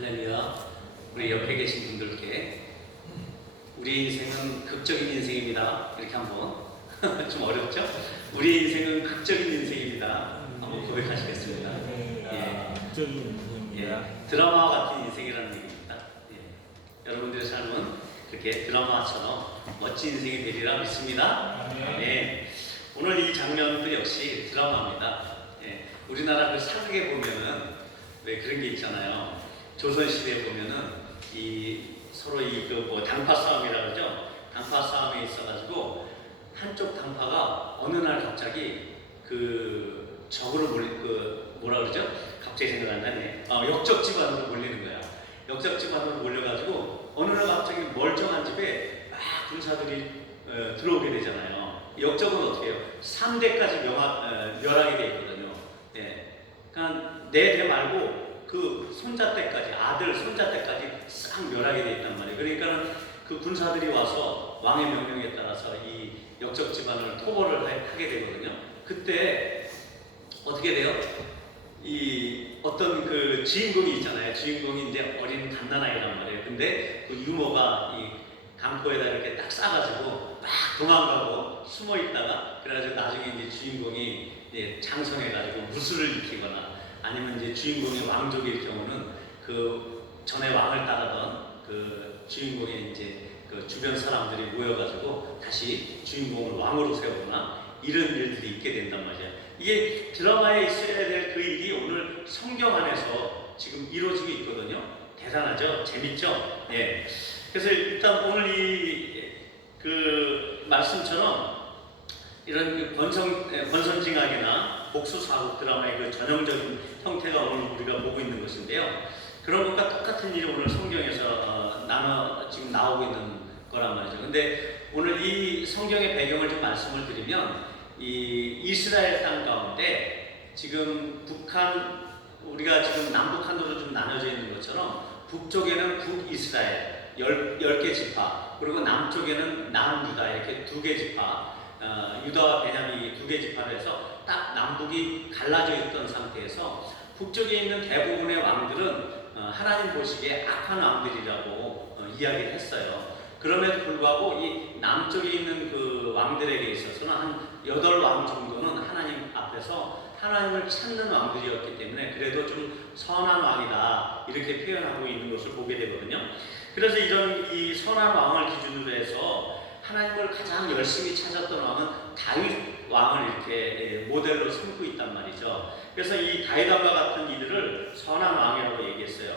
할렐루야. 우리 옆에 계신 분들께 우리 인생은 극적인 인생입니다. 이렇게 한번 좀 어렵죠? 우리 인생은 극적인 인생입니다. 한번 고백하시겠습니다. 예. 극적인 인생입니다. 예. 드라마 같은 인생이라는 얘기입니다. 예. 여러분들의 삶은 그렇게 드라마처럼 멋진 인생이 되리라 믿습니다. 예. 오늘 이 장면도 역시 드라마입니다. 예. 우리나라 그 사극에 보면은 왜 그런 게 있잖아요. 조선시대에 보면은 서로 당파 싸움이라 그러죠. 당파 싸움에 있어가지고 한쪽 당파가 어느 날 갑자기 그 적으로 뭐라 그러죠? 갑자기 생각 안 나네. 역적 집안으로 몰리는 거야. 역적 집안으로 몰려가지고 어느 날 갑자기 멀쩡한 집에 막 군사들이 들어오게 되잖아요. 역적은 어떻게 해요? 3대까지 멸하게 돼 있거든요. 예. 그러니까 4대 말고 그 손자 때까지, 아들 손자 때까지 싹 멸하게 돼 있단 말이에요. 그러니까는 그 군사들이 와서 왕의 명령에 따라서 이 역적 집안을 토벌을 하게 되거든요. 그때 어떻게 돼요? 어떤 그 주인공이 있잖아요. 주인공이 이제 어린 갓난아이란 말이에요. 근데 그 유모가 이 강포에다 이렇게 딱 싸가지고 막 도망가고 숨어 있다가 그래가지고 나중에 이제 주인공이 이제 장성해가지고 무술을 일으키거나 아니면 이제 주인공의 왕족일 경우는 그 전에 왕을 따르던 그 주인공의 이제 그 주변 사람들이 모여가지고 다시 주인공을 왕으로 세우거나 이런 일들이 있게 된단 말이에요. 이게 드라마에 있어야 될 그 일이 오늘 성경 안에서 지금 이루어지고 있거든요. 대단하죠? 재밌죠? 예. 그래서 일단 오늘 그 말씀처럼 이런 그 권선징악이나 복수사국 드라마의 그 전형적인 형태가 오늘 우리가 보고 있는 것인데요. 그런 것과 똑같은 일이 오늘 성경에서 지금 나오고 있는 거란 말이죠. 근데 오늘 이 성경의 배경을 좀 말씀을 드리면 이 이스라엘 땅 가운데 지금 우리가 지금 남북한도로 좀 나눠져 있는 것처럼 북쪽에는 북이스라엘 10개 지파, 그리고 남쪽에는 남유다 이렇게 2개 지파, 유다와 베냐민이 2개 지파로 해서 딱 남북이 갈라져 있던 상태에서 북쪽에 있는 대부분의 왕들은 하나님 보시기에 악한 왕들이라고 이야기를 했어요. 그럼에도 불구하고 이 남쪽에 있는 그 왕들에게 있어서는 한 8왕 정도는 하나님 앞에서 하나님을 찾는 왕들이었기 때문에 그래도 좀 선한 왕이다 이렇게 표현하고 있는 것을 보게 되거든요. 그래서 이 선한 왕을 기준으로 해서 하나님을 가장 열심히 찾았던 왕은 다윗 왕을 이렇게 모델로 삼고 있단 말이죠. 그래서 이 다윗왕과 같은 이들을 선한 왕이라고 얘기했어요.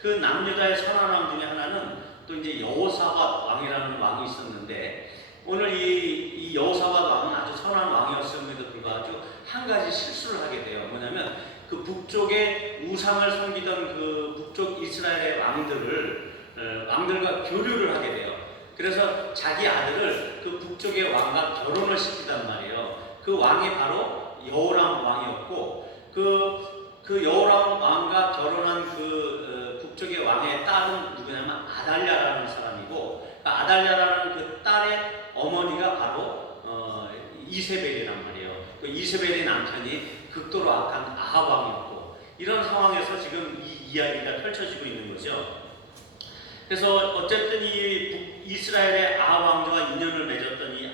그 남유다의 선한 왕 중에 하나는 또 이제 여호사밧 왕이라는 왕이 있었는데 오늘 이 여호사밧 왕은 아주 선한 왕이었음에도 불구하고 한 가지 실수를 하게 돼요. 뭐냐면 그 북쪽에 우상을 섬기던 그 북쪽 이스라엘의 왕들과 교류를 하게 돼요. 그래서 자기 아들을 그 북쪽의 왕과 결혼을 시키단 말이에요. 그 왕이 바로 여호람 왕이었고 그 여호람 왕과 결혼한 그 북쪽의 왕의 딸은 누구냐면 아달랴라는 사람이고 아달랴라는 그 딸의 어머니가 바로 이세벨이란 말이에요. 그 이세벨의 남편이 극도로 악한 아합 왕이었고 이런 상황에서 지금 이 이야기가 펼쳐지고 있는 거죠. 그래서 어쨌든 이 이스라엘의 아합 왕조와 인연을 맺었던 이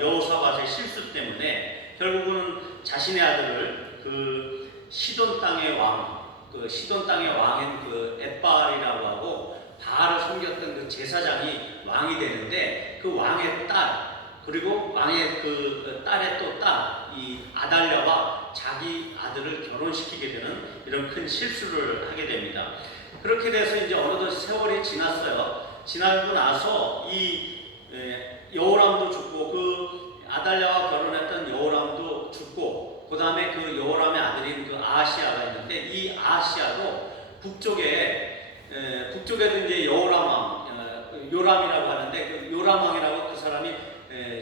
여호사밧의 실수 때문에 결국은 자신의 아들을 그 시돈 땅의 왕인 그 엣바알이라고 하고 바알을 섬겼던 그 제사장이 왕이 되는데 그 왕의 딸 그리고 왕의 그 딸의 또 딸 이 아달랴와 자기 아들을 결혼시키게 되는 이런 큰 실수를 하게 됩니다. 그렇게 돼서 이제 어느덧 세월이 지났어요. 지나고 나서 여호람도 죽고 그 아달랴와 결혼했던 여호람도 죽고 그 다음에 그 여호람의 아들인 그 아하시아가 있는데 이 아하시아도 북쪽에도 이제 요람이라고 하는데 그 요람 왕이라고 그 사람이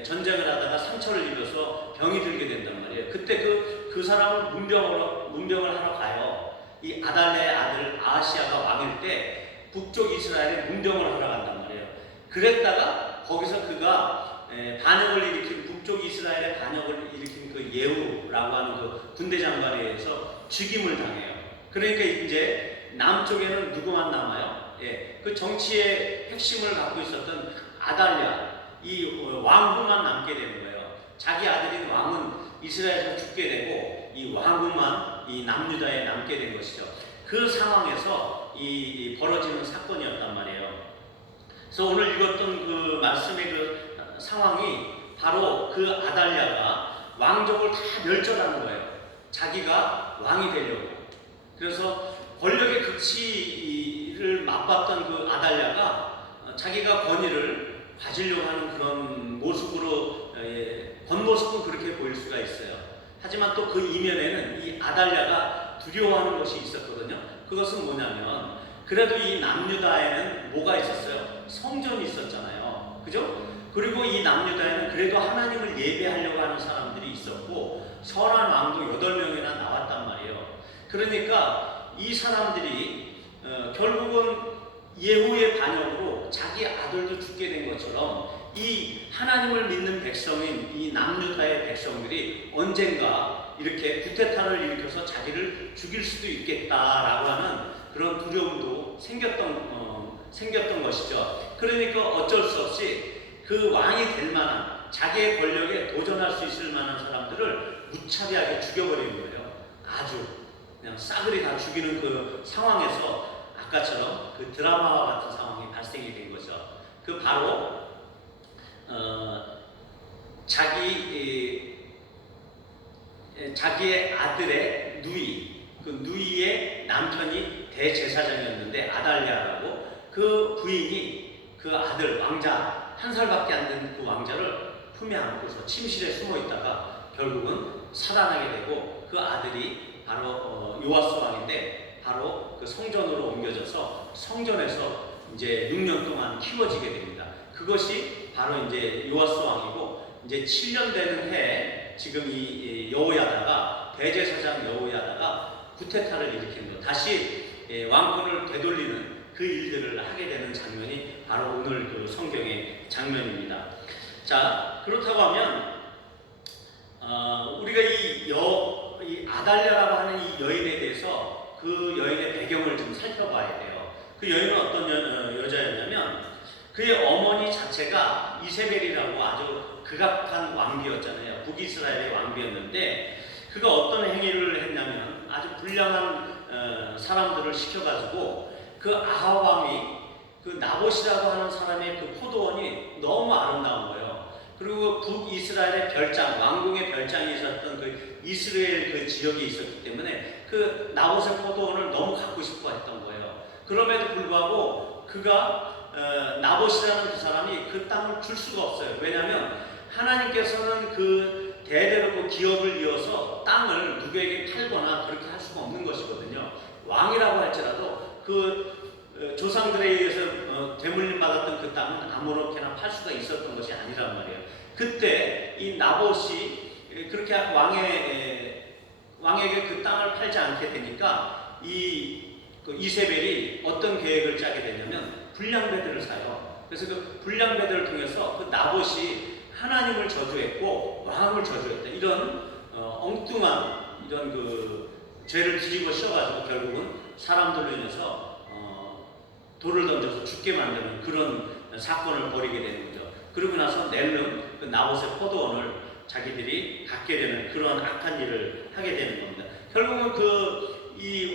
전쟁을 하다가 상처를 입어서 병이 들게 된단 말이에요. 그때 그 사람을 문병을 하러 가요. 이 아달랴의 아들 아하시아가 왕일 때 북쪽 이스라엘에 문병을 하러 간단 말이에요. 그랬다가 거기서 그가 반역을 일으킨 북쪽 이스라엘의 반역을 일으킨 그 예후라고 하는 그 군대 장관에 의해서 죽임을 당해요. 그러니까 이제 남쪽에는 누구만 남아요? 예, 그 정치의 핵심을 갖고 있었던 아달랴, 이 왕후만 남게 되는 거예요. 자기 아들인 왕은 이스라엘에서 죽게 되고 이 왕후만 이 남유다에 남게 된 것이죠. 그 상황에서 이 벌어지는 사건이었단 말이에요. 그래서 오늘 읽었던 그 말씀의 그 상황이 바로 그 아달랴가 왕족을 다 멸절하는 거예요. 자기가 왕이 되려고. 그래서 권력의 극치를 맛봤던 그 아달랴가 자기가 권위를 가지려고 하는 그런 모습으로 겉모습은 그렇게 보일 수가 있어요. 하지만 또 그 이면에는 이 아달랴가 두려워하는 것이 있었거든요. 그것은 뭐냐면 그래도 이 남유다에는 뭐가 있었어요? 성전이 있었잖아요. 그죠? 그리고 이 남유다에는 그래도 하나님을 예배하려고 하는 사람들이 있었고 선한 왕도 8명이나 나왔단 말이에요. 그러니까 이 사람들이 결국은 예후의 반역으로 자기 아들도 죽게 된 것처럼 이 하나님을 믿는 백성인 이 남유다의 백성들이 언젠가 이렇게 쿠데타를 일으켜서 자기를 죽일 수도 있겠다라고 하는 그런 두려움도 생겼던 것이죠. 그러니까 어쩔 수 없이 그 왕이 될 만한 자기의 권력에 도전할 수 있을 만한 사람들을 무차별하게 죽여버리는 거예요. 아주 그냥 싸그리 다 죽이는 그 상황에서 아까처럼 그 드라마와 같은 상황이 발생이 된 거죠. 그 바로 자기의 아들의 누이, 그 누이의 남편이 대제사장이었는데 아달랴라고 그 부인이 그 아들 왕자 1살밖에 안 된 그 왕자를 품에 안고서 침실에 숨어 있다가 결국은 살아나게 되고 그 아들이 바로 요아스 왕인데 바로 그 성전으로 옮겨져서 성전에서 이제 6년 동안 키워지게 됩니다. 그것이 바로 이제 요아스 왕이고 이제 7년 되는 해에 지금 이 여호야다가 대제사장 여호야다가 쿠데타를 일으키는 것, 다시 왕권을 되돌리는 그 일들을 하게 되는 장면이 바로 오늘 그 성경의 장면입니다. 자, 그렇다고 하면 우리가 이 아달랴라고 하는 이 여인에 대해서 그 여인의 배경을 좀 살펴봐야 돼요. 그 여인은 어떤 여자였냐면 그의 어머니 자체가 이세벨이라고 아주 극악한 왕비였잖아요. 북이스라엘의 왕비였는데 그가 어떤 행위를 했냐면 아주 불량한 사람들을 시켜가지고 그 아합 왕이 그 나봇이라고 하는 사람의 그 포도원이 너무 아름다운 거예요. 그리고 북이스라엘의 별장, 왕궁의 별장이 있었던 그 이스라엘 그 지역이 있었기 때문에 그 나봇의 포도원을 너무 갖고 싶어 했던 거예요. 그럼에도 불구하고 그가 나봇이라는 그 사람이 그 땅을 줄 수가 없어요. 왜냐하면 하나님께서는 그 대대로 그 기업을 이어서 땅을 누구에게 팔거나 그렇게 할 수가 없는 것이거든요. 왕이라고 할지라도 그 조상들에 의해서 되물림 받았던 그 땅은 아무렇게나 팔 수가 있었던 것이 아니란 말이에요. 그때 이 나봇이 그렇게 왕에게 그 땅을 팔지 않게 되니까 그 이세벨이 어떤 계획을 짜게 되냐면 불량배들을 사요. 그래서 그 불량배들을 통해서 그 나봇이 하나님을 저주했고 왕을 저주했다. 이런 엉뚱한 이런 그 죄를 뒤집어 씌워가지고 결국은 사람들로 인해서 돌을 던져서 죽게 만드는 그런 사건을 벌이게 되는 거죠. 그러고 나서 낼름 그 나봇의 포도원을 자기들이 갖게 되는 그런 악한 일을 하게 되는 겁니다. 결국은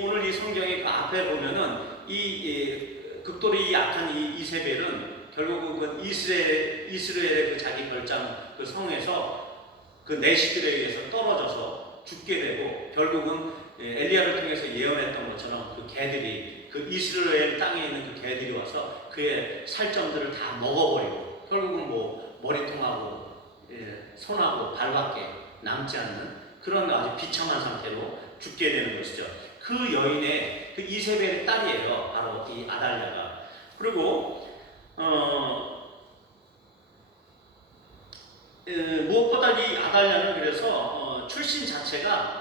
오늘 이 성경의 그 앞에 보면은 극도로 악한 이세벨은 결국은 그 이스라엘의 그 자기 별장 그 성에서 그 내시들에 의해서 떨어져서 죽게 되고 결국은 엘리야를 통해서 예언했던 것처럼 그 개들이 그 이스라엘 땅에 있는 그 개들이 와서 그의 살점들을 다 먹어버리고 결국은 뭐 머리통하고 손하고 발밖에 남지 않는 그런 아주 비참한 상태로 죽게 되는 것이죠. 그 여인의 그 이세벨의 딸이에요. 바로 이 아달랴가. 그리고 무엇보다 이 아달랴는 그래서 출신 자체가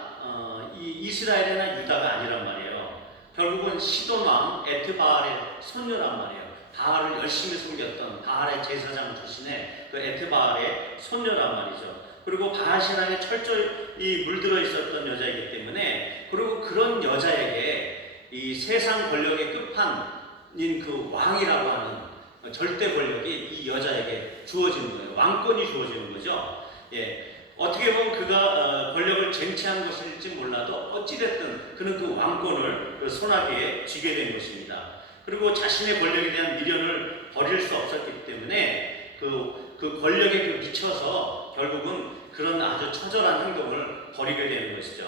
이 이스라엘이나 유다가 아니란 말이에요. 결국은 시돈 왕 에트바알의 손녀란 말이에요. 바알을 열심히 섬겼던 바알의 제사장 출신의 그 에트바알의 손녀란 말이죠. 그리고 바알 신앙에 철저히 물들어 있었던 여자이기 때문에 그리고 그런 여자에게 이 세상 권력의 끝판인 그 왕이라고 하는 절대 권력이 이 여자에게 주어지는 거예요. 왕권이 주어지는 거죠. 예, 어떻게 보면 그가 권력을 쟁취한 것일지 몰라도 어찌됐든 그는 그 왕권을 그 손아귀에 쥐게 된 것입니다. 그리고 자신의 권력에 대한 미련을 버릴 수 없었기 때문에 그 권력에 미쳐서 결국은 그런 아주 처절한 행동을 벌이게 되는 것이죠.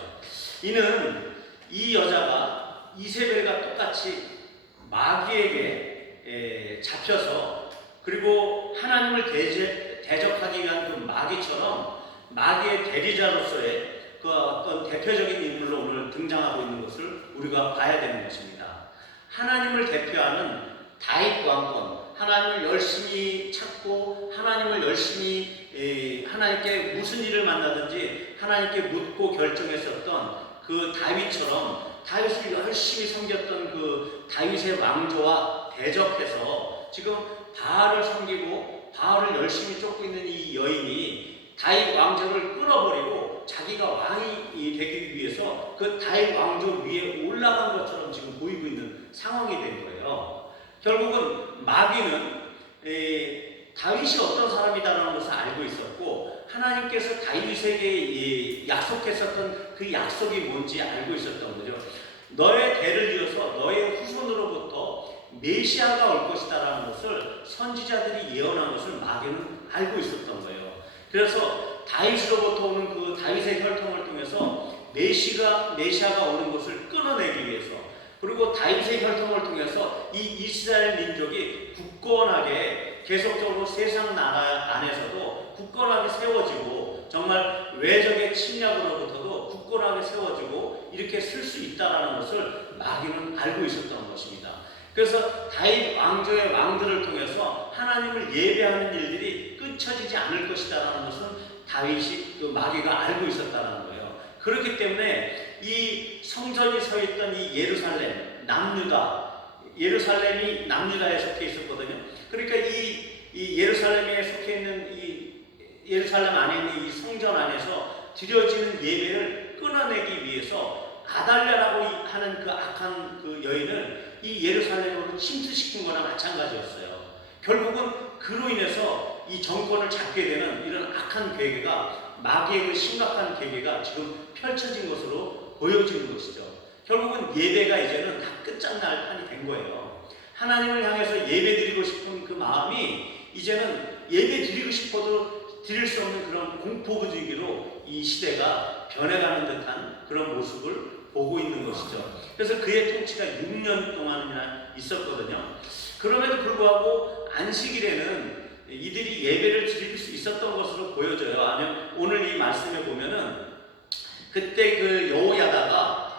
이는 이 여자가 이세벨과 똑같이 마귀에게 잡혀서 그리고 하나님을 대적하기 위한 그 마귀처럼 마귀의 대리자로서의 그 어떤 대표적인 인물로 오늘 등장하고 있는 것을 우리가 봐야 되는 것입니다. 하나님을 대표하는 다윗 왕권, 하나님을 열심히 찾고 하나님을 열심히 하나님께 무슨 일을 만나든지 하나님께 묻고 결정했었던 그 다윗처럼 다윗을 열심히 섬겼던 그 다윗의 왕조와 대적해서 지금 바알을 섬기고 바알을 열심히 쫓고 있는 이 여인이 다윗 왕조를 끌어버리고 자기가 왕이 되기 위해서 그 다윗 왕조 위에 올라간 것처럼 지금 보이고 있는 상황이 된 거예요. 결국은 마귀는 다윗이 어떤 사람이다라는 것을 알고 있었고 하나님께서 다윗에게 약속했었던 그 약속이 뭔지 알고 있었던 거죠. 너의 대를 이어서 너의 후손으로부터 메시아가 올 것이다라는 것을 선지자들이 예언한 것을 마귀는 알고 있었던 거예요. 그래서 다윗으로부터 오는 그 다윗의 혈통을 통해서 메시아가 오는 것을 끊어내기 위해서 그리고 다윗의 혈통을 통해서 이 이스라엘 민족이 굳건하게 계속적으로 세상 나라 안에서도 굳건하게 세워지고 정말 외적의 침략으로부터도 굳건하게 세워지고 이렇게 쓸 수 있다는 것을 마귀는 알고 있었던 것입니다. 그래서 다윗 왕조의 왕들을 통해서 하나님을 예배하는 일들이 끊쳐지지 않을 것이다라는 것은 다윗이 그 마귀가 알고 있었다는 거예요. 그렇기 때문에 이 성전이 서 있던 이 예루살렘, 남유다, 예루살렘이 남유다에 속해 있었거든요. 그러니까 이 예루살렘에 속해 있는 이 예루살렘 안에 있는 이 성전 안에서 드려지는 예배를 끊어내기 위해서 아달랴라고 하는 그 악한 그 여인을 이 예루살렘으로 침투시킨 거나 마찬가지였어요. 결국은 그로 인해서 이 정권을 잡게 되는 이런 악한 계계가 마귀의 그 심각한 계계가 지금 펼쳐진 것으로 보여지는 것이죠. 결국은 예배가 이제는 다 끝장날 판이 된 거예요. 하나님을 향해서 예배 드리고 싶은 그 마음이 이제는 예배 드리고 싶어도 드릴 수 없는 그런 공포 분위기로 이 시대가 변해가는 듯한 그런 모습을 보고 있는 것이죠. 그래서 그의 통치가 6년 동안이나 있었거든요. 그럼에도 불구하고 안식일에는 이들이 예배를 드릴 수 있었던 것으로 보여져요. 아니면 오늘 이 말씀에 보면은 그때 그 여호야다가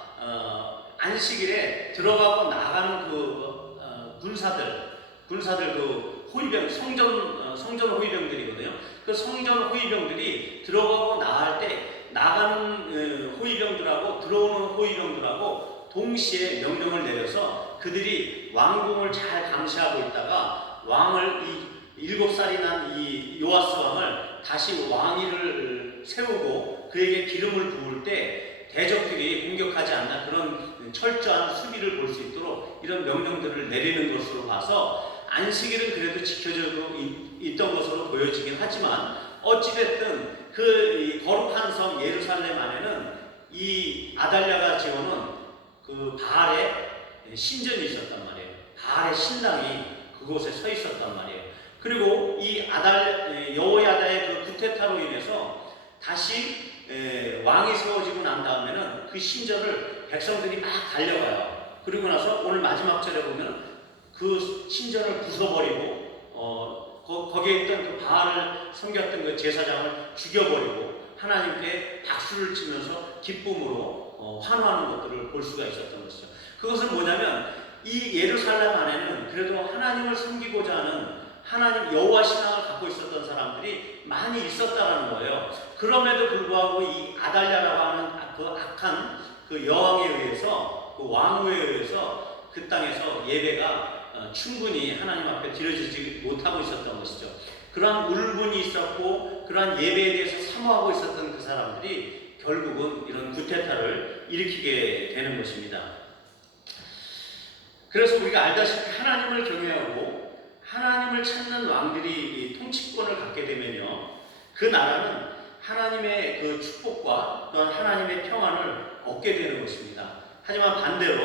안식일에 들어가고 나가는 그 군사들 그 호위병 성전 호위병들이거든요. 그 성전 호위병들이 들어가고 나갈 때 나가는 호위병들하고 들어오는 호위병들하고 동시에 명령을 내려서 그들이 왕궁을 잘 감시하고 있다가 왕을 7살이 난 이 요아스 왕을 다시 왕위를 세우고 그에게 기름을 부을 때 대적들이 공격하지 않나 그런 철저한 수비를 볼 수 있도록 이런 명령들을 내리는 것으로 봐서 안식일은 그래도 지켜지고 있던 것으로 보여지긴 하지만 어찌됐든 그 거룩한 성 예루살렘 안에는 이 아달랴가 지어놓은 그 바알의 신전이 있었단 말이에요. 바알의 신당이 그곳에 서 있었단 말이에요. 그리고 이 여호야다의 그 구테타로 인해서 다시 왕이 세워지고 난 다음에는 그 신전을 백성들이 막 달려가요. 그리고 나서 오늘 마지막 절에 보면 그 신전을 부숴버리고 거기에 있던 그 바알을 섬겼던 그 제사장을 죽여버리고 하나님께 박수를 치면서 기쁨으로 환호하는 것들을 볼 수가 있었던 것이죠. 그것은 뭐냐면 이 예루살렘 안에는 그래도 하나님을 섬기고자 하는 하나님 여호와 신앙을 갖고 있었던 사람들이 많이 있었다라는 거예요. 그럼에도 불구하고 이 아달랴라고 하는 그 악한 그 여왕에 의해서 그 왕후에 의해서 그 땅에서 예배가 충분히 하나님 앞에 드려지지 못하고 있었던 것이죠. 그러한 울분이 있었고 그러한 예배에 대해서 사모하고 있었던 그 사람들이 결국은 이런 구테타를 일으키게 되는 것입니다. 그래서 우리가 알다시피 하나님을 경외하고 하나님을 찾는 왕들이 통치권을 갖게 되면요, 그 나라는 하나님의 그 축복과 또한 하나님의 평안을 얻게 되는 것입니다. 하지만 반대로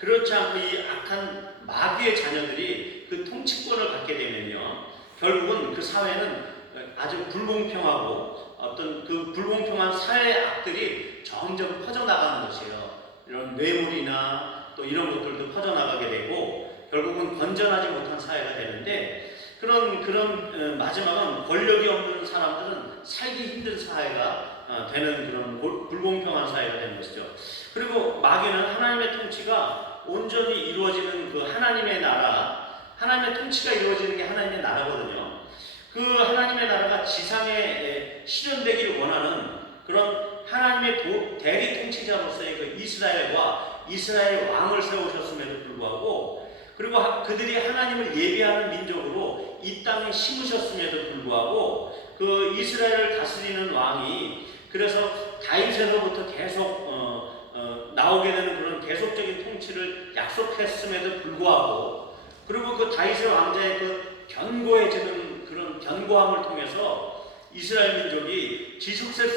그렇지 않고 이 악한 마귀의 자녀들이 그 통치권을 갖게 되면요, 결국은 그 사회는 아주 불공평하고 어떤 그 불공평한 사회 악들이 점점 퍼져나가는 것이에요. 이런 뇌물이나 또 이런 것들도 퍼져나가게 되고 결국은 건전하지 못한 사회가 되는데, 그런 마지막은 권력이 없는 사람들은 살기 힘든 사회가 되는 그런 불공평한 사회가 되는 것이죠. 그리고 마귀는 하나님의 통치가 온전히 이루어지는 그 하나님의 나라, 하나님의 통치가 이루어지는 게 하나님의 나라거든요. 그 하나님의 나라가 지상에 실현되길 원하는 그런 하나님의 대리 통치자로서의 그 이스라엘과 이스라엘 왕을 세우셨음에도 불구하고, 그리고 그들이 하나님을 예배하는 민족으로 이 땅에 심으셨음에도 불구하고 그 이스라엘을 다스리는 왕이 그래서 다윗에서부터 계속 나오게 되는 그런 계속적인 통치를 약속했음에도 불구하고, 그리고 그 다윗의 왕자의 그 견고해지는 그런 견고함을 통해서 이스라엘 민족이 지속될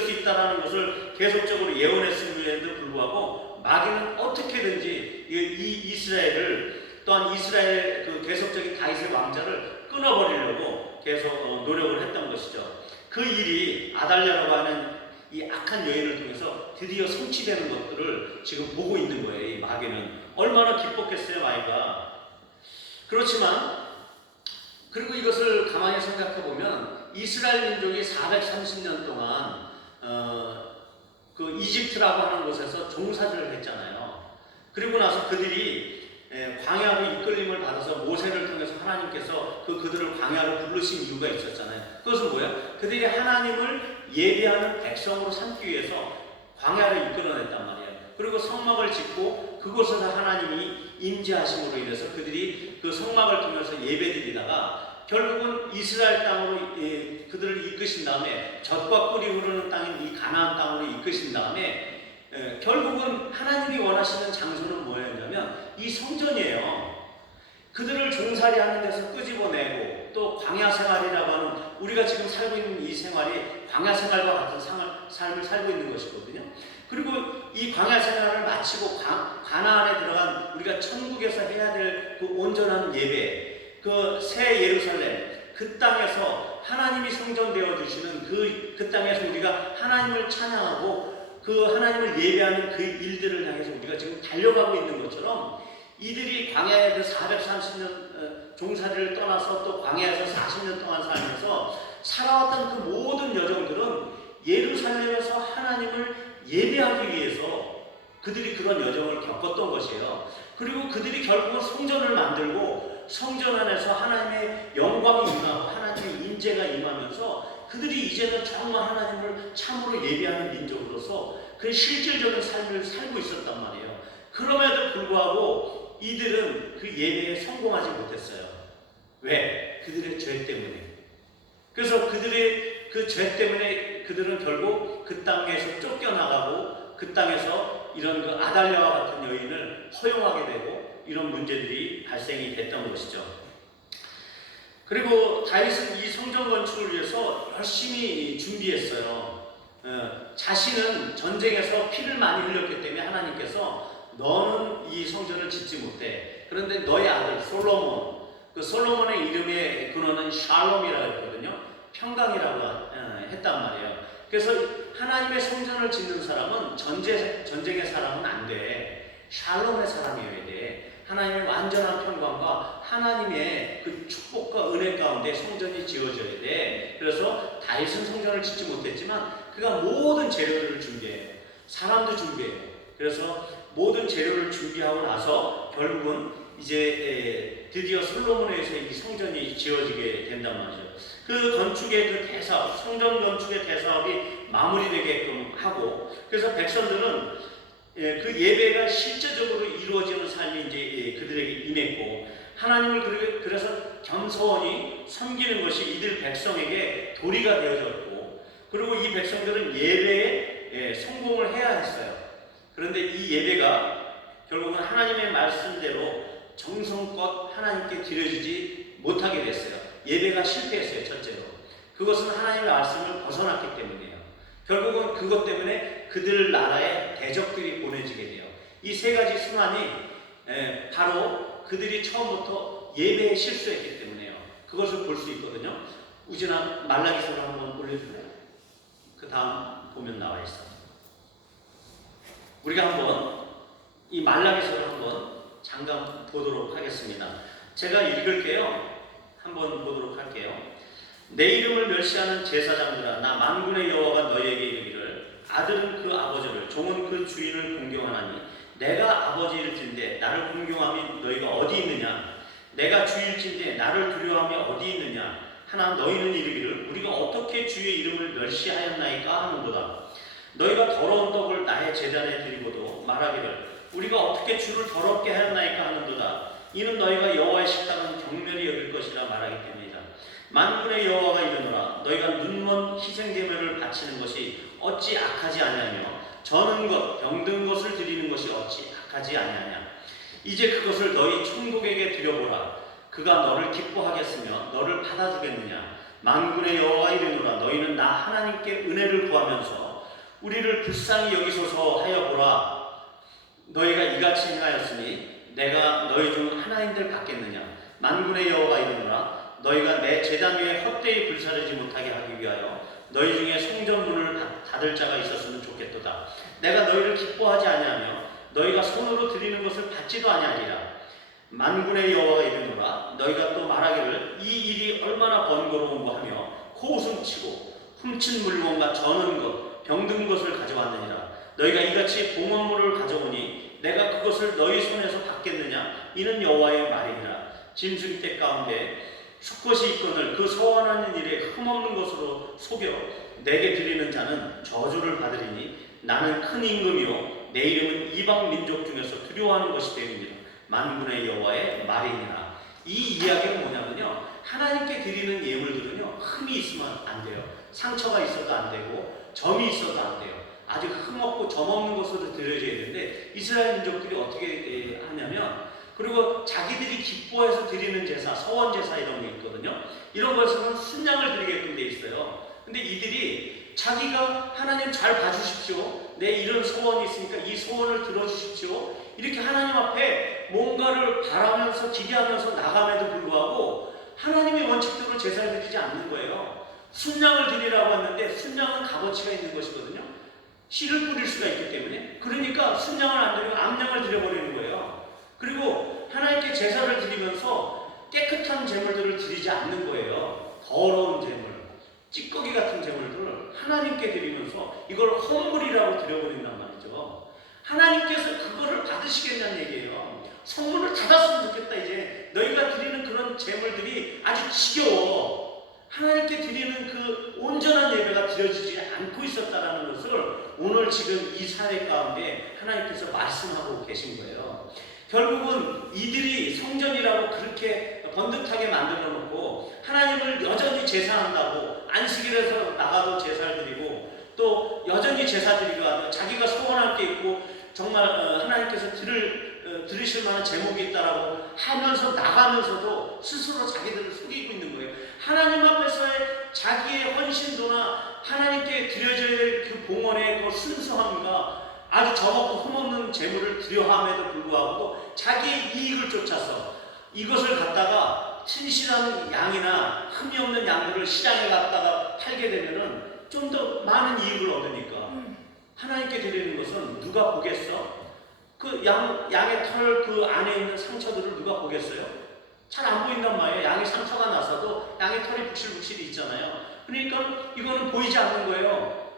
수 있다는 것을 계속적으로 예언했음에도 불구하고 마귀는 어떻게든지 이 이스라엘을, 또한 이스라엘 그 계속적인 다윗의 왕자를 끊어버리려고 계속 노력을 했던 것이죠. 그 일이 아달랴라고 하는 이 악한 여인을 통해서 드디어 성취되는 것들을 지금 보고 있는 거예요. 이 마귀는 얼마나 기뻤겠어요, 마귀가. 그렇지만 그리고 이것을 가만히 생각해 보면 이스라엘 민족이 430년 동안 그 이집트라고 하는 곳에서 종사를 했잖아요. 그리고 나서 그들이 광야로 이끌림을 받아서 모세를 통해서 하나님께서 그들을 광야로 부르신 이유가 있었잖아요. 그것은 뭐예요? 그들이 하나님을 예배하는 백성으로 삼기 위해서 광야를 이끌어냈단 말이에요. 그리고 성막을 짓고 그곳에서 하나님이 임재하심으로 인해서 그들이 그 성막을 통해서 예배드리다가 결국은 이스라엘 땅으로 그들을 이끄신 다음에 젖과 꿀이 흐르는 땅인 이 가나안 땅으로 이끄신 다음에 결국은 하나님이 원하시는 장소는 뭐였냐면 이 성전이에요. 그들을 종살이 하는 데서 끄집어내고 또 광야 생활이라고 하는, 우리가 지금 살고 있는 이 생활이 광야 생활과 같은 삶을 살고 있는 것이거든요. 그리고 이 광야 생활을 마치고 가나안에 들어간 우리가 천국에서 해야 될 그 온전한 예배, 그 새 예루살렘, 그 땅에서 하나님이 성전되어 주시는 그 땅에서 우리가 하나님을 찬양하고 그 하나님을 예배하는 그 일들을 향해서 우리가 지금 달려가고 있는 것처럼, 이들이 광야에 그 430년 종살이를 떠나서 또 광야에서 40년 동안 살면서 살아왔던 그 모든 여정들은 예루살렘에서 하나님을 예배하기 위해서 그들이 그런 여정을 겪었던 것이에요. 그리고 그들이 결국은 성전을 만들고 성전 안에서 하나님의 영광이 임하고 하나님의 임재가 임하면서 그들이 이제는 정말 하나님을 참으로 예배하는 민족으로서 그 실질적인 삶을 살고 있었단 말이에요. 그럼에도 불구하고 이들은 그 예배에 성공하지 못했어요. 왜? 그들의 죄 때문에. 그래서 그들의 그 죄 때문에 그들은 결국 그 땅에서 쫓겨나가고 그 땅에서 이런 그 아달랴와 같은 여인을 허용하게 되고 이런 문제들이 발생이 됐던 것이죠. 그리고 다윗은 이 성전 건축을 위해서 열심히 준비했어요. 자신은 전쟁에서 피를 많이 흘렸기 때문에 하나님께서 너는 이 성전을 짓지 못해. 그런데 너의 아들 솔로몬, 그 솔로몬의 이름의 근원은 샬롬이라고 했거든요. 평강이라고 했단 말이에요. 그래서 하나님의 성전을 짓는 사람은 전쟁의 사람은 안 돼. 샬롬의 사람이어야 돼. 하나님의 완전한 평강과 하나님의 그 축복과 은혜 가운데 성전이 지어져야 돼. 그래서 다윗은 성전을 짓지 못했지만 그가 모든 재료들을 준비해요. 사람도 준비해요. 그래서 모든 재료를 준비하고 나서 결국은 이제 드디어 솔로몬에 의해서 이 성전이 지어지게 된단 말이죠. 그 건축의 그 대사업, 성전 건축의 대사업이 마무리되게끔 하고, 그래서 백성들은 그 예배가 실제적으로 이루어지는 삶이 이제 그들에게 임했고, 하나님을 그래서 겸손히 섬기는 것이 이들 백성에게 도리가 되어졌고, 그리고 이 백성들은 예배에 성공을 해야 했어요. 그런데 이 예배가 결국은 하나님의 말씀대로 정성껏 하나님께 드려지지 못하게 됐어요. 예배가 실패했어요. 첫째로. 그것은 하나님의 말씀을 벗어났기 때문이에요. 결국은 그것 때문에 그들 나라에 대적들이 보내지게 돼요. 이 세 가지 순환이 바로 그들이 처음부터 예배에 실수했기 때문에요. 그것을 볼 수 있거든요. 우진아 말라기서를 한번 올려줄래요? 그 다음 보면 나와 있어. 우리가 한번 이 말라기서를 한번 잠깐 보도록 하겠습니다. 제가 읽을게요. 한번 보도록 할게요. 내 이름을 멸시하는 제사장들아, 나 만군의 여호와가 너희에게 이르기를 아들은 그 아버지를, 종은 그 주인을 공경하나니 내가 아버지일진데 나를 공경함이 너희가 어디 있느냐? 내가 주일진데 나를 두려워함이 어디 있느냐? 하나 너희는 이르기를 우리가 어떻게 주의 이름을 멸시하였나이까 하는도다. 너희가 더러운 떡을 나의 제단에 드리고도 말하기를 우리가 어떻게 주를 더럽게 하였나이까 하는도다. 이는 너희가 여호와의 식당은 경멸히 여길 것이라 말하기 때문이다. 만군의 여호와가 이르노라 너희가 눈먼 희생제물을 바치는 것이 어찌 악하지 아니하며 저는 것 병든 것을 드리는 것이 어찌 악하지 아니하냐. 이제 그것을 너희 총독에게 드려보라. 그가 너를 기뻐하겠으며 너를 받아주겠느냐. 만군의 여호와가 이르노라 너희는 나 하나님께 은혜를 구하면서 우리를 불쌍히 여기소서 하여 보라. 너희가 이같이 행하였으니 내가 너희 중 하나인들 받겠느냐. 만군의 여호와가 이르노라 너희가 내 제단 위에 헛되이 불사르지 못하게 하기 위하여 너희 중에 성전문을 닫을 자가 있었으면 좋겠도다. 내가 너희를 기뻐하지 아니하며 너희가 손으로 드리는 것을 받지도 아니하리라. 만군의 여호와가 이르노라 너희가 또 말하기를 이 일이 얼마나 번거로운고 하며 코웃음치고 훔친 물건과 저는 것 병든 것을 가져왔느니라. 너희가 이같이 봉헌물을 가져오니 내가 그것을 너희 손에서 받겠느냐. 이는 여호와의 말이니라. 짐승 떼 가운데 수컷이 있거늘 그 소원하는 일에 흠없는 것으로 속여 내게 드리는 자는 저주를 받으리니 나는 큰 임금이요 내 이름은 이방 민족 중에서 두려워하는 것이 되느니라. 만군의 여호와의 말이니라. 이 이야기는 뭐냐면요, 하나님께 드리는 예물들은요 흠이 있으면 안 돼요. 상처가 있어도 안 되고 점이 있어도 안 돼요. 아주 흠없고 점없는 것으로 드려져야 되는데 이스라엘 민족들이 어떻게 하냐면, 그리고 자기들이 기뻐해서 드리는 제사, 서원 제사 이런 게 있거든요. 이런 것은 순양을 드리게끔 돼 있어요. 근데 이들이 자기가 하나님 잘 봐주십시오, 내 이런 소원이 있으니까 이 소원을 들어주십시오, 이렇게 하나님 앞에 뭔가를 바라면서 기대하면서 나감에도 불구하고 하나님의 원칙대로 제사를 드리지 않는 거예요. 순양을 드리라고 했는데 순양은 값어치가 있는 것이거든요. 씨를 뿌릴 수가 있기 때문에. 그러니까 순양을 안 드리고 암양을 드려버리는 거예요. 그리고 하나님께 제사를 드리면서 깨끗한 제물들을 드리지 않는 거예요. 더러운 제물, 찌꺼기 같은 제물들을 하나님께 드리면서 이걸 헌물이라고 드려버린단 말이죠. 하나님께서 그거를 받으시겠냐는 얘기예요. 성문을 닫았으면 좋겠다. 이제 너희가 드리는 그런 제물들이 아주 지겨워. 하나님께 드리는 그 온전한 예배가 드려지지 않고 있었다는 것을 오늘 지금 이 사회 가운데 하나님께서 말씀하고 계신 거예요. 결국은 이들이 성전이라고 그렇게 번듯하게 만들어 놓고 하나님을 여전히 제사한다고, 안식일에서 나가도 제사를 드리고 또 여전히 제사 드리고 하며 자기가 소원할 게 있고 정말 하나님께서 들으실 만한 제목이 있다라고 하면서 나가면서도 스스로 자기들을 속이고 있는 거예요. 하나님 앞에서의 자기의 헌신도나 하나님께 드려져야 될 그 봉헌의 그 순수함과 아주 저먹고 흠없는 제물을 드려함에도 불구하고 자기의 이익을 쫓아서 이것을 갖다가 신실한 양이나 흠이 없는 양들을 시장에 갖다가 팔게 되면은 좀 더 많은 이익을 얻으니까 하나님께 드리는 것은 누가 보겠어? 그 양의 털 그 안에 있는 상처들을 누가 보겠어요? 잘 안 보인단 말이에요. 양이 상처가 나서도 양의 털이 북실북실이 있잖아요. 그러니까 이거는 보이지 않는 거예요.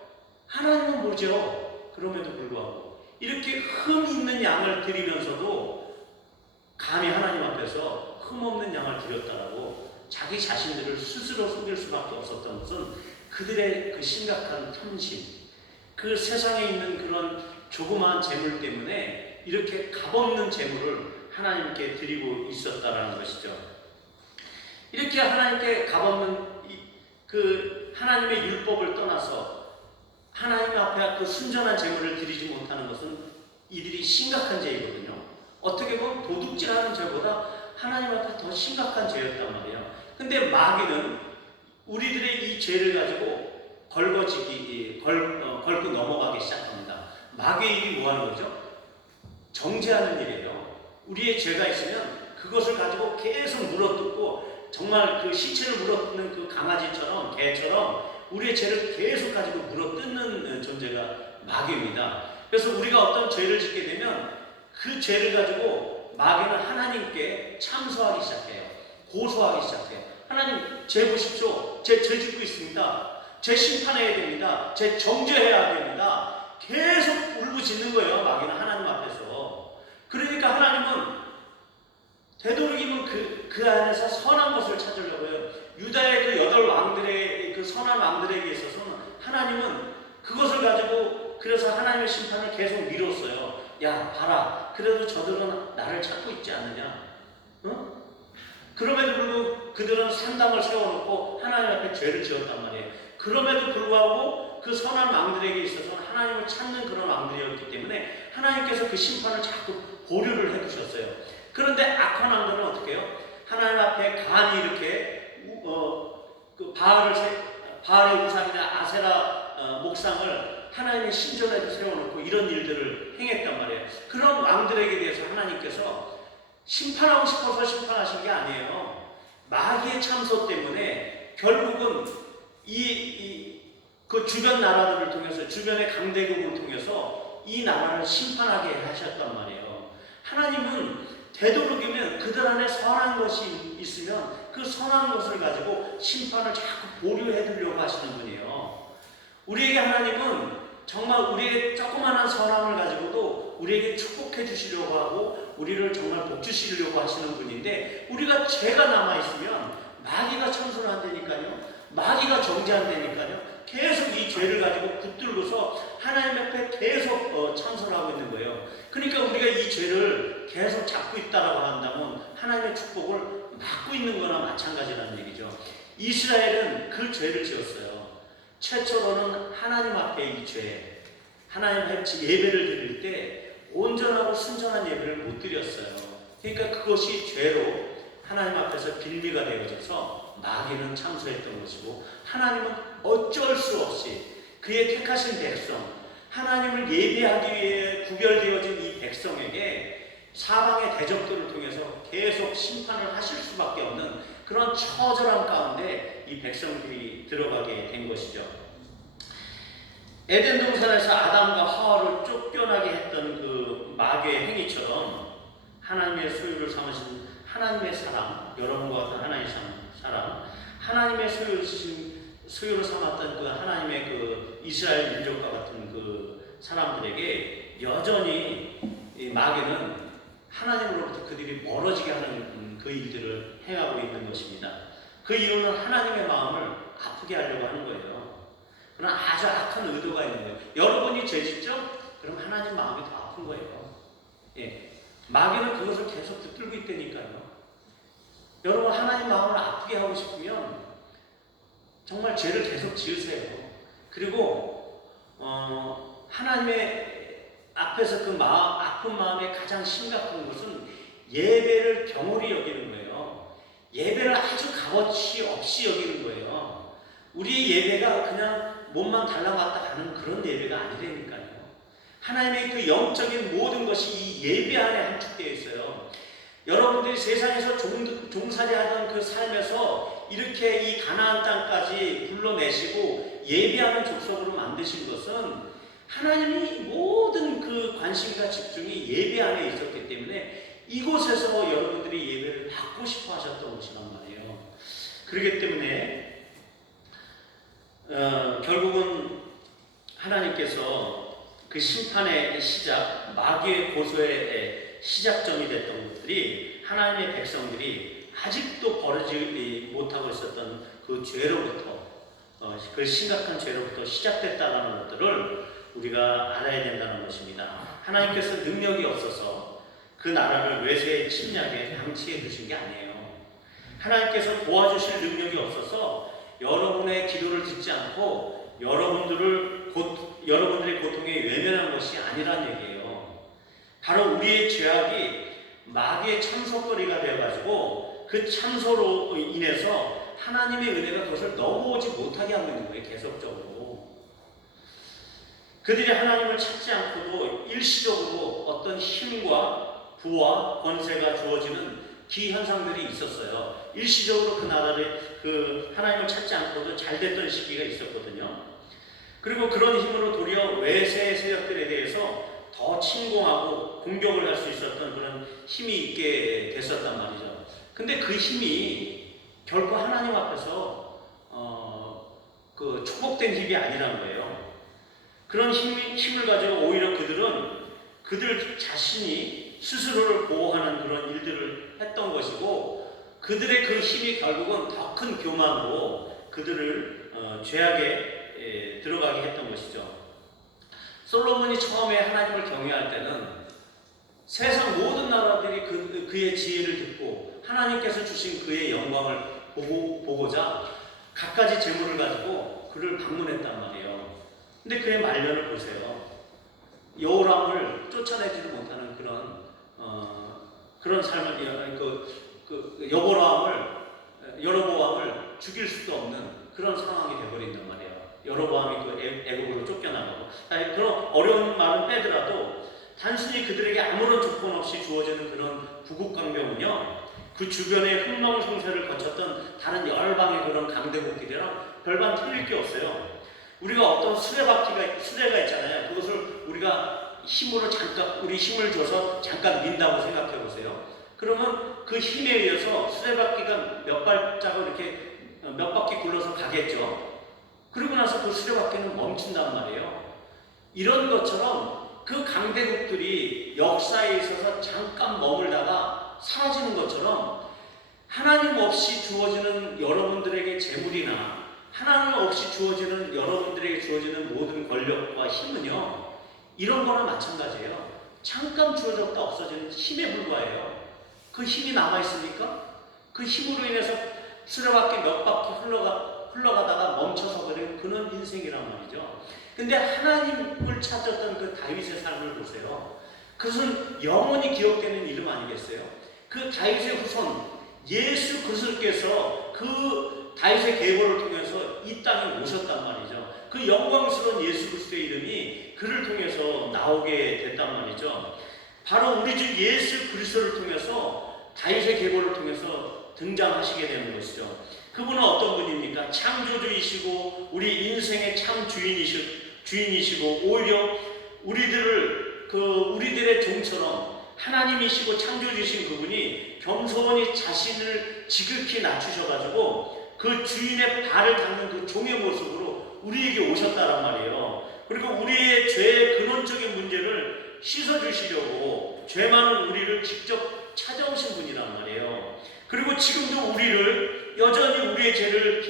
하나님은 보죠. 그럼에도 불구하고 이렇게 흠 있는 양을 드리면서도 감히 하나님 앞에서 흠 없는 양을 드렸다라고 자기 자신들을 스스로 속일 수밖에 없었던 것은 그들의 그 심각한 탐심, 그 세상에 있는 그런 조그마한 재물 때문에 이렇게 값없는 재물을 하나님께 드리고 있었다라는 것이죠. 이렇게 하나님께 값없는 그 하나님의 율법을 떠나서 하나님 앞에 그 순전한 재물을 드리지 못하는 것은 이들이 심각한 죄이거든요. 어떻게 보면 도둑질하는 죄보다 하나님 앞에 더 심각한 죄였단 말이에요. 근데 마귀는 우리들의 이 죄를 가지고 걸고 넘어가기 시작합니다. 마귀의 일이 뭐 하는 거죠? 정죄하는 일이에요. 우리의 죄가 있으면 그것을 가지고 계속 물어뜯고, 정말 그 시체를 물어뜯는 그 강아지처럼, 개처럼 우리의 죄를 계속 가지고 물어뜯는 존재가 마귀입니다. 그래서 우리가 어떤 죄를 짓게 되면 그 죄를 가지고 마귀는 하나님께 참소하기 시작해요. 고소하기 시작해요. 하나님, 죄 보십시오. 죄 짓고 있습니다. 죄 심판해야 됩니다. 죄 정죄해야 됩니다. 계속 울부짖는 거예요. 마귀는 하나님 앞에서. 그러니까 하나님은 되도록이면 그 안에서 선한 것을 찾으려고 해요. 유다의 그 8왕들의 그 선한 왕들에게 있어서는 하나님은 그것을 가지고, 그래서 하나님의 심판을 계속 미뤘어요. 야, 봐라. 그래도 저들은 나를 찾고 있지 않느냐? 응? 그럼에도 불구하고 그들은 산당을 세워놓고 하나님 앞에 죄를 지었단 말이에요. 그럼에도 불구하고 그 선한 왕들에게 있어서는 하나님을 찾는 그런 왕들이었기 때문에 하나님께서 그 심판을 자꾸 보류를 해두셨어요. 그런데 악한 왕들은 어떻게 해요? 하나님 앞에 간이 이렇게 그 바알의 우상이나 아세라 목상을 하나님의 신전에도 세워놓고 이런 일들을 행했단 말이에요. 그런 왕들에게 대해서 하나님께서 심판하고 싶어서 심판하신 게 아니에요. 마귀의 참소 때문에 결국은 그 주변 나라들을 통해서, 주변의 강대국을 통해서 이 나라를 심판하게 하셨단 말이에요. 하나님은 되도록이면 그들 안에 선한 것이 있으면 그 선한 것을 가지고 심판을 자꾸 보류해 두려고 하시는 분이에요. 우리에게 하나님은 정말 우리의 조그마한 선함을 가지고도 우리에게 축복해 주시려고 하고 우리를 정말 복 주시려고 하시는 분인데, 우리가 죄가 남아있으면 마귀가 참소를 한다니까요. 마귀가 정죄한다니까요. 계속 이 죄를 가지고 붙들고서 하나님 앞에 계속 참소를 하고 있는 거예요. 그러니까 우리가 이 죄를 계속 잡고 있다라고 한다면 하나님의 축복을 막고 있는 거나 마찬가지라는 얘기죠. 이스라엘은 그 죄를 지었어요. 최초로는 하나님 앞에 이 죄, 하나님 앞에 예배를 드릴 때 온전하고 순전한 예배를 못 드렸어요. 그러니까 그것이 죄로 하나님 앞에서 빌미가 되어져서 마귀는 참소했던 것이고, 하나님은 어쩔 수 없이 그의 택하신 백성, 하나님을 예배하기 위해 구별되어진 이 백성에게 사방의 대적들을 통해서 계속 심판을 하실 수밖에 없는 그런 처절한 가운데 이 백성들이 들어가게 된 것이죠. 에덴 동산에서 아담과 하와를 쫓겨나게 했던 그 마귀의 행위처럼 하나님의 소유를 삼으신 하나님의 사람, 여러분과 같은 하나님의 사람, 하나님의 소유를 삼았던 그 하나님의 그 이스라엘 민족과 같은 그 사람들에게 여전히 이 마귀는 하나님으로부터 그들이 멀어지게 하는 그 일들을 행하고 있는 것입니다. 그 이유는 하나님의 마음을 아프게 하려고 하는 거예요. 그러나 아주 악한 의도가 있는 거예요. 여러분이 죄짓죠? 그럼 하나님 마음이 더 아픈 거예요. 예. 마귀는 그것을 계속 붙들고 있다니까요. 여러분, 하나님 마음을 아프게 하고 싶으면 정말 죄를 계속 지으세요. 그리고 하나님의 앞에서 그 아픈 마음의 가장 심각한 것은 예배를 경홀히 여기는 거예요. 예배를 아주 값어치 없이 여기는 거예요. 우리 예배가 그냥 몸만 달라갔다 가는 그런 예배가 아니라니까요. 하나님의 그 영적인 모든 것이 이 예배 안에 함축되어 있어요. 여러분들이 세상에서 종살이하던 그 삶에서 이렇게 이 가나안 땅까지 불러내시고 예배하는 족속으로 만드신 것은 하나님이 모든 그 관심과 집중이 예배 안에 있었기 때문에 이곳에서 여러분들이 예배를 받고 싶어 하셨던 것이란 말이에요. 그렇기 때문에 결국은 하나님께서 그 심판의 시작, 마귀의 고소의 시작점이 됐던 것들이 하나님의 백성들이 아직도 버리지 못하고 있었던 그 죄로부터, 그 심각한 죄로부터 시작됐다는 것들을 우리가 알아야 된다는 것입니다. 하나님께서 능력이 없어서 그 나라를 외세의 침략에 방치해 두신 게 아니에요. 하나님께서 도와주실 능력이 없어서 여러분의 기도를 듣지 않고 여러분들의 고통에 외면한 것이 아니란 얘기예요. 바로 우리의 죄악이 마귀의 참소거리가 되어가지고 그 참소로 인해서 하나님의 은혜가 그것을 넘어오지 못하게 하고 있는 거예요. 계속적으로. 그들이 하나님을 찾지 않고도 일시적으로 어떤 힘과 부와 권세가 주어지는 기현상들이 있었어요. 일시적으로 그 나라를 하나님을 찾지 않고도 잘 됐던 시기가 있었거든요. 그리고 그런 힘으로 도리어 외세 세력들에 대해서 더 침공하고 공격을 할 수 있었던 그런 힘이 있게 됐었단 말이죠. 근데 그 힘이 결코 하나님 앞에서 초복된 힘이 아니라는 거예요. 그런 힘을 가지고 오히려 그들 자신이 스스로를 보호하는 그런 일들을 했던 것이고, 그들의 그 힘이 결국은 더 큰 교만으로 그들을 죄악에 들어가게 했던 것이죠. 솔로몬이 처음에 하나님을 경외할 때는 세상 모든 나라들이 그의 지혜를 듣고 하나님께서 주신 그의 영광을 보고자 갖가지 재물을 가지고 그를 방문했단 말이에요. 근데 그의 말년을 보세요. 여호람을 쫓아내지도 못하는 그런 삶을, 여로보암을 죽일 수도 없는 그런 상황이 되어버린단 말이에요. 여로보암이 애굽으로 쫓겨나가고, 그런 어려운 말은 빼더라도 단순히 그들에게 아무런 조건 없이 주어지는 그런 구국강병은요, 그 주변의 흥망성쇠를 거쳤던 다른 열방의 그런 강대국들이랑 별반 틀릴 게 없어요. 우리가 어떤 수레가 있잖아요. 그것을 우리가 우리 힘을 줘서 잠깐 민다고 생각해 보세요. 그러면 그 힘에 의해서 수레바퀴가 몇 발짝을 이렇게 몇 바퀴 굴러서 가겠죠. 그리고 나서 그 수레바퀴는 멈춘단 말이에요. 이런 것처럼 그 강대국들이 역사에 있어서 잠깐 머물다가 사라지는 것처럼 하나님 없이 주어지는 여러분들에게 재물이나 하나님 없이 여러분들에게 주어지는 모든 권력과 힘은요, 이런 거나 마찬가지예요. 잠깐 주어졌다 없어지는 힘에 불과해요. 그 힘이 남아있습니까? 그 힘으로 인해서 수레바퀴 몇 바퀴 흘러가다가 멈춰서 버린 그런 인생이란 말이죠. 근데 하나님을 찾았던 그 다윗의 삶을 보세요. 그것은 영원히 기억되는 이름 아니겠어요? 그 다윗의 후손 예수 그리스도께서 그 다윗의 계보를 통해서 이 땅에 오셨단 말이죠. 그 영광스러운 예수 그리스도의 이름이 그를 통해서 나오게 됐단 말이죠. 바로 우리 주 예수 그리스도를 통해서 다윗의 계보를 통해서 등장하시게 되는 것이죠. 그분은 어떤 분입니까? 창조주이시고 우리 인생의 참 주인이시고 오히려 우리들의 종처럼 하나님이시고 창조주이신 그분이 겸손히 자신을 지극히 낮추셔가지고 그 주인의 발을 닦는 그 종의 모습으로 우리에게 오셨다란 말이에요. 그리고 우리의 죄의 근원적인 문제를 씻어주시려고 죄 많은 우리를 직접 찾아오신 분이란 말이에요. 그리고 지금도 우리를 여전히 우리의 죄를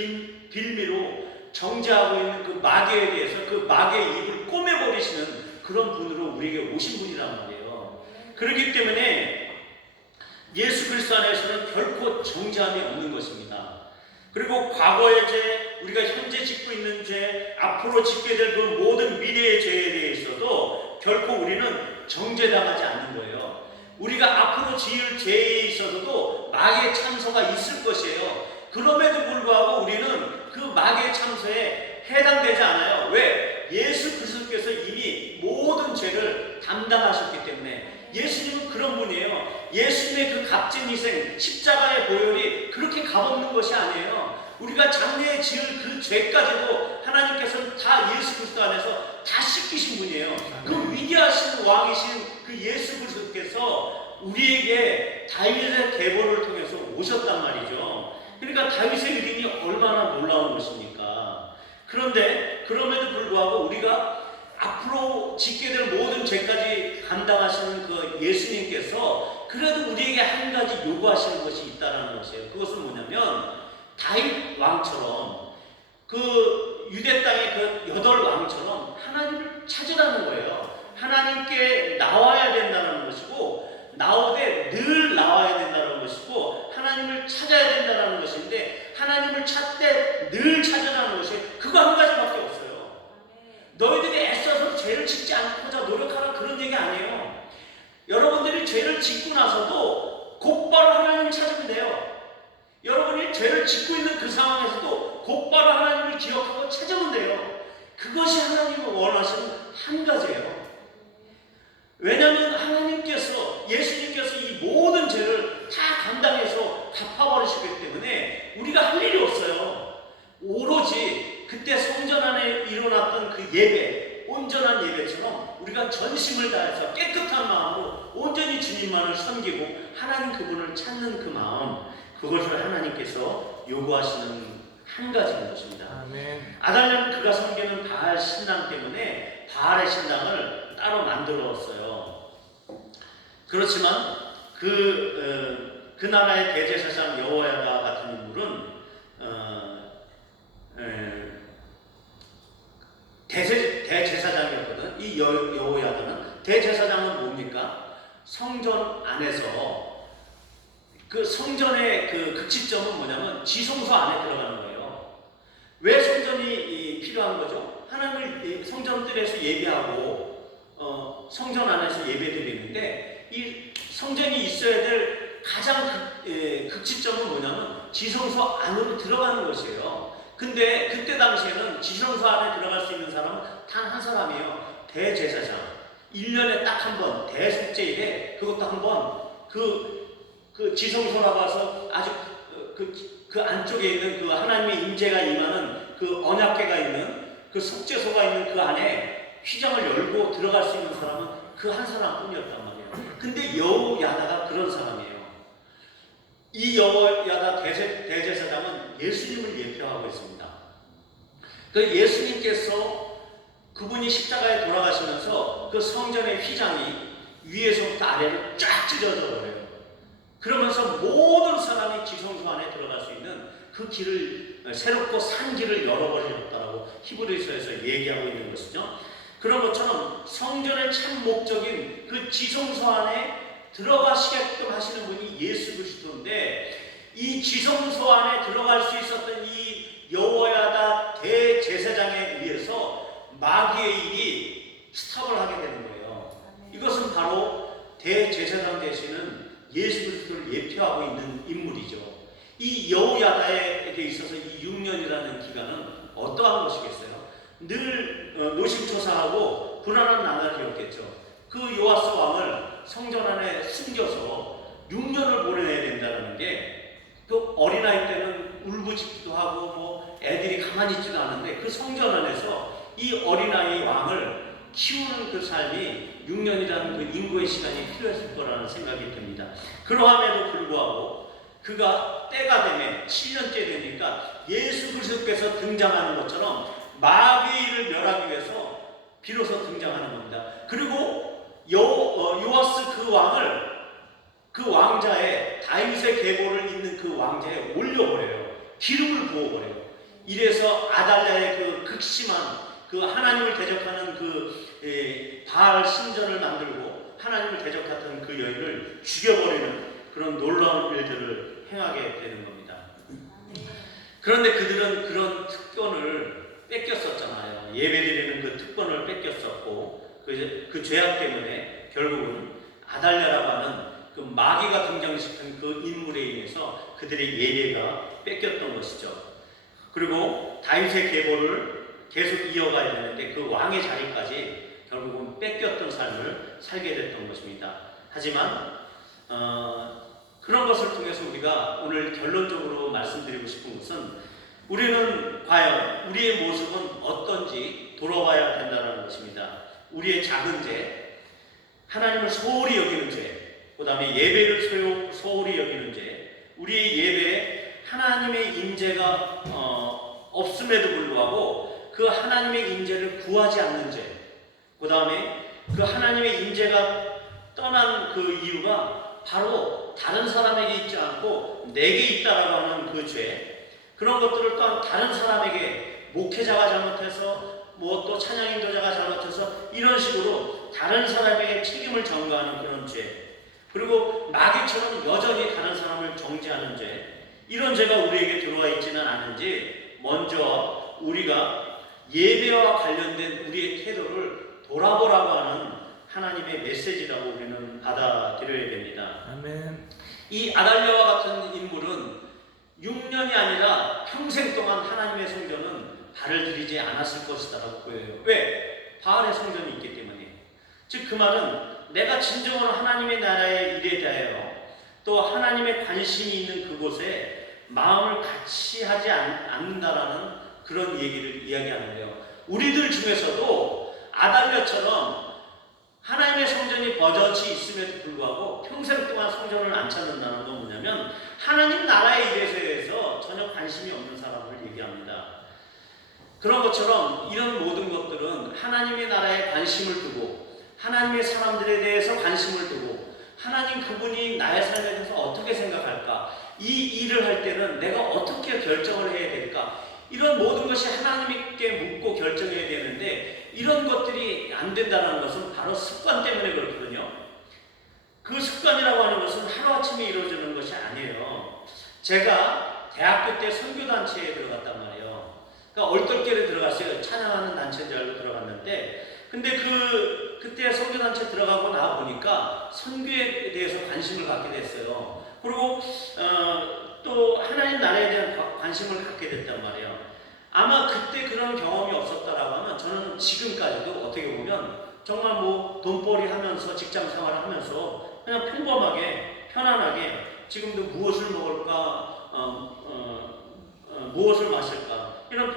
빌미로 정죄하고 있는 그 마귀에 대해서 그 마귀의 입을 꼬매버리시는 그런 분으로 우리에게 오신 분이란 말이에요. 그렇기 때문에 예수 그리스도 안에서는 결코 정죄함이 없는 것입니다. 그리고 과거의 죄, 우리가 현재 짓고 있는 죄, 앞으로 짓게 될 그 모든 미래의 죄에 대해서도 결코 우리는 정죄당하지 않는 거예요. 우리가 앞으로 지을 죄에 있어서도 마귀의 참소가 있을 것이에요. 그럼에도 불구하고 우리는 그 마귀의 참소에 해당되지 않아요. 왜? 예수 그리스도께서 이미 모든 죄를 담당하셨기 때문에. 예수님은 그런 분이에요. 예수님의 그 값진 희생, 십자가의 보혈이 그렇게 값없는 것이 아니에요. 우리가 장래에 지을 그 죄까지도 하나님께서는 다 예수 그리스도 안에서 다 씻기신 분이에요. 그 위대하신 왕이신 그 예수 그리스도께서 우리에게 다윗의 계보를 통해서 오셨단 말이죠. 그러니까 다윗의 이름이 얼마나 놀라운 것입니까? 그런데 그럼에도 불구하고 우리가 앞으로 짓게 될 모든 죄까지 감당하시는 그 예수님께서 그래도 우리에게 한 가지 요구하시는 것이 있다는 것이에요. 그것은 뭐냐면 다윗 왕처럼 그 유대 땅의 그 8왕처럼 하나님을 찾으라는 거예요. 하나님께 나와야 된다는 것이고 나오되 늘 나와야 된다는 것이고 하나님을 찾아야 된다는 것인데 하나님을 찾되 늘 찾으라는 것이 그거 한 가지밖에 없어요. 너희들이 애써서 죄를 짓지 않고자 노력하라 그런 얘기 아니에요. 여러분들이 죄를 짓고 나서도 죄를 짓고 있는 그 상황에서도 곧바로 하나님을 기억하고 찾아오면 돼요. 그것이 하나님이 원하시는 한 가지예요. 왜냐하면 하나님께서, 예수님께서 이 모든 죄를 다 감당해서 갚아버리시기 때문에 우리가 할 일이 없어요. 오로지 그때 성전 안에 일어났던 그 예배, 온전한 예배처럼 우리가 전심을 다해서 깨끗한 마음으로 온전히 주님만을 섬기고 하나님 그분을 찾는 그 마음, 그것을 하나님께서 요구하시는 한 가지인 것입니다. 아멘. 아달랴는 그가 섬기는 바알 신당 때문에 바알의 신당을 따로 만들었어요. 그렇지만 그 나라의 대제사장 여호야다 같은 인물은 대제사장이었거든. 이 여호야다는, 대제사장은 뭡니까? 성전 안에서 그 성전의 그 극치점은 뭐냐면 지성소 안에 들어가는 거예요. 왜 성전이 필요한 거죠? 하나님을 성전들에서 예배하고 성전 안에서 예배드리는데, 이 성전이 있어야 될 가장 극치점은 뭐냐면 지성소 안으로 들어가는 것이에요. 근데 그때 당시에는 지성소 안에 들어갈 수 있는 사람은 단 한 사람이에요. 대제사장. 1년에 딱 한 번 대속죄일에, 그것도 한 번 그 지성소라고 해서 아주 그 안쪽에 있는 그 하나님의 임재가 임하는 그 언약궤가 있는 그 속죄소가 있는 그 안에 휘장을 열고 들어갈 수 있는 사람은 그 한 사람뿐이었단 말이에요. 근데 여호야다가 그런 사람이에요. 이 여호야다 대제사장은 예수님을 예표하고 있습니다. 그 예수님께서 그분이 십자가에 돌아가시면서 그 성전의 휘장이 위에서부터 아래로 쫙 찢어져 버려요. 그러면서 모든 사람이 지성소 안에 들어갈 수 있는 그 길을, 새롭고 산 길을 열어버렸다라고 히브리서에서 얘기하고 있는 것이죠. 그런 것처럼 성전의 참 목적인 그 지성소 안에 들어가시게끔 하시는 분이 예수 그리스도인데, 이 지성소 안에 들어갈 수 있었던 이 여호야다 대제사장에 의해서 마귀의 일이 스탑을 하게 되는 거예요. 이것은 바로 대제사장 되시는 예수 그리스도를 예표하고 있는 인물이죠. 이 여호야다에게 있어서 이 6년이라는 기간은 어떠한 것이겠어요? 늘 노심초사하고 불안한 나날이었겠죠. 그 요아스 왕을 성전 안에 숨겨서 6년을 보내야 된다는 게, 그 어린아이 때는 울부짖기도 하고 뭐 애들이 가만히 있지도 않은데, 그 성전 안에서 이 어린아이 왕을 키우는 그 삶이 6년이라는 그 인고의 시간이 필요했을 거라는 생각이 듭니다. 그러함에도 불구하고 그가 때가 되면 7년째 되니까 예수 그리스도께서 등장하는 것처럼 마귀의 일을 멸하기 위해서 비로소 등장하는 겁니다. 그리고 요아스 그 왕을, 그 왕자의, 다윗의 계보를 잇는 그 왕자에 올려버려요. 기름을 부어버려요. 이래서 아달랴의 그 극심한 그 하나님을 대적하는 그 바알 신전을 만들고 하나님을 대적했던 그 여인을 죽여버리는 그런 놀라운 일들을 행하게 되는 겁니다. 그런데 그들은 그런 특권을 뺏겼었잖아요. 예배드리는 그 특권을 뺏겼었고, 그 죄악 때문에 결국은 아달랴라고 하는 그 마귀가 등장시킨 그 인물에 인해서 그들의 예배가 뺏겼던 것이죠. 그리고 다윗의 계보를 계속 이어가야 되는데 그 왕의 자리까지 결국은 뺏겼던 삶을 살게 됐던 것입니다. 하지만 그런 것을 통해서 우리가 오늘 결론적으로 말씀드리고 싶은 것은, 우리는 과연 우리의 모습은 어떤지 돌아봐야 된다는 것입니다. 우리의 작은 죄, 하나님을 소홀히 여기는 죄, 그 다음에 예배를 소홀히 여기는 죄, 우리의 예배에 하나님의 임재가 없음에도 불구하고 그 하나님의 임재를 구하지 않는 죄, 그 다음에 그 하나님의 임재가 떠난 그 이유가 바로 다른 사람에게 있지 않고 내게 있다라고 하는 그 죄, 그런 것들을 또한 다른 사람에게, 목회자가 잘못해서 뭐 또 찬양 인도자가 잘못해서 이런 식으로 다른 사람에게 책임을 전가하는 그런 죄, 그리고 마귀처럼 여전히 다른 사람을 정죄하는 죄, 이런 죄가 우리에게 들어와 있지는 않은지 먼저 우리가 예배와 관련된 우리의 태도를 돌아보라고 하는 하나님의 메시지라고 우리는 받아들여야 됩니다. 아멘. 이 아달랴와 같은 인물은 6년이 아니라 평생 동안 하나님의 성전은 발을 들이지 않았을 것이다라고 보여요. 왜? 바알의 성전이 있기 때문에. 즉 그 말은 내가 진정으로 하나님의 나라의 일에 대하여 또 하나님의 관심이 있는 그곳에 마음을 같이 하지 않는다라는 그런 얘기를 이야기하는 거예요. 우리들 중에서도 아달랴처럼 하나님의 성전이 버젓이 있음에도 불구하고 평생 동안 성전을 안 찾는다는 건 뭐냐면 하나님 나라의 일에 대해서 전혀 관심이 없는 사람을 얘기합니다. 그런 것처럼 이런 모든 것들은 하나님의 나라에 관심을 두고 하나님의 사람들에 대해서 관심을 두고 하나님 그분이 나의 삶에 대해서 어떻게 생각할까, 이 일을 할 때는 내가 어떻게 결정을 해야 될까, 이런 모든 것이 하나님께 묻고 결정해야 되는데 이런 것들이 안 된다는 것은 바로 습관 때문에 그렇거든요. 그 습관이라고 하는 것은 하루아침에 이루어지는 것이 아니에요. 제가 대학교 때 선교단체에 들어갔단 말이에요. 그러니까 얼떨결에 들어갔어요. 찬양하는 단체인 줄 알고 들어갔는데 근데 그때 선교단체 들어가고 나와 보니까 선교에 대해서 관심을 갖게 됐어요. 그리고 또 하나님 나라에 대한 관심을 갖게 됐단 말이에요. 아마 그때 그런 경험이 없었다라고 하면 저는 지금까지도 어떻게 보면 정말 뭐 돈벌이 하면서 직장 생활을 하면서 그냥 평범하게 편안하게 지금도 무엇을 먹을까 무엇을 마실까 이런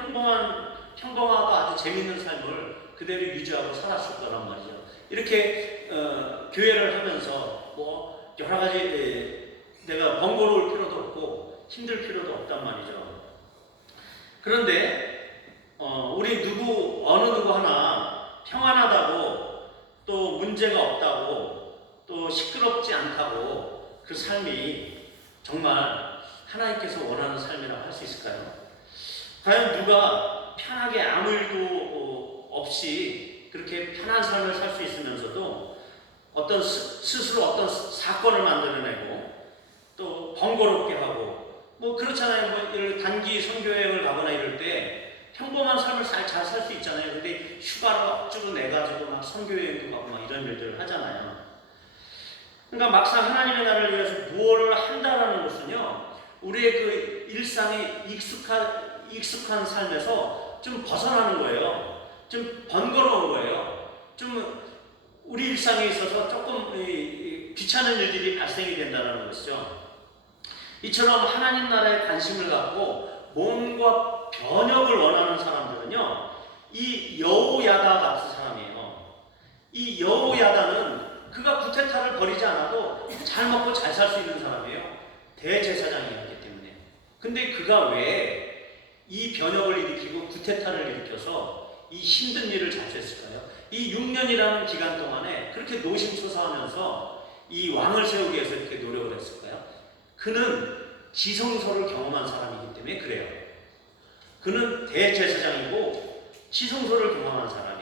평범하고 아주 재밌는 삶을 그대로 유지하고 살았을 거란 말이죠. 이렇게 교회를 하면서 뭐 여러 가지 내가 번거로울 필요도 없고 힘들 필요도 없단 말이죠. 그런데 우리 어느 누구 하나 평안하다고 또 문제가 없다고 또 시끄럽지 않다고 그 삶이 정말 하나님께서 원하는 삶이라고 할 수 있을까요? 과연 누가 편하게 아무 일도 없이 그렇게 편한 삶을 살 수 있으면서도 스스로 어떤 사건을 만들어내고 또 번거롭게 하고 뭐 그렇잖아요. 뭐 단기 선교여행을 가거나 이럴 때 평범한 삶을 잘 살 수 있잖아요. 근데 휴가를 억지로 내가지고 막 선교여행도 가고 막 이런 일들을 하잖아요. 그러니까 막상 하나님의 나라를 위해서 무엇을 한다라는 것은요, 우리의 그 일상에 익숙한 삶에서 좀 벗어나는 거예요. 좀 번거로운 거예요. 좀 우리 일상에 있어서 조금 귀찮은 일들이 발생이 된다는 것이죠. 이처럼 하나님 나라에 관심을 갖고 뭔가 변혁을 원하는 사람들은요, 이 여호야다 같은 사람이에요. 이 여호야다는 그가 구테타를 벌이지 않아도 잘 먹고 잘 살 수 있는 사람이에요. 대제사장이었기 때문에. 근데 그가 왜 이 변혁을 일으키고 구테타를 일으켜서 이 힘든 일을 자주 했을까요? 이 6년이라는 기간 동안에 그렇게 노심초사하면서 이 왕을 세우기 위해서 이렇게 노력을 했을까요? 그는 지성소를 경험한 사람이기 때문에 그래요. 그는 대제사장이고 지성소를 경험한 사람.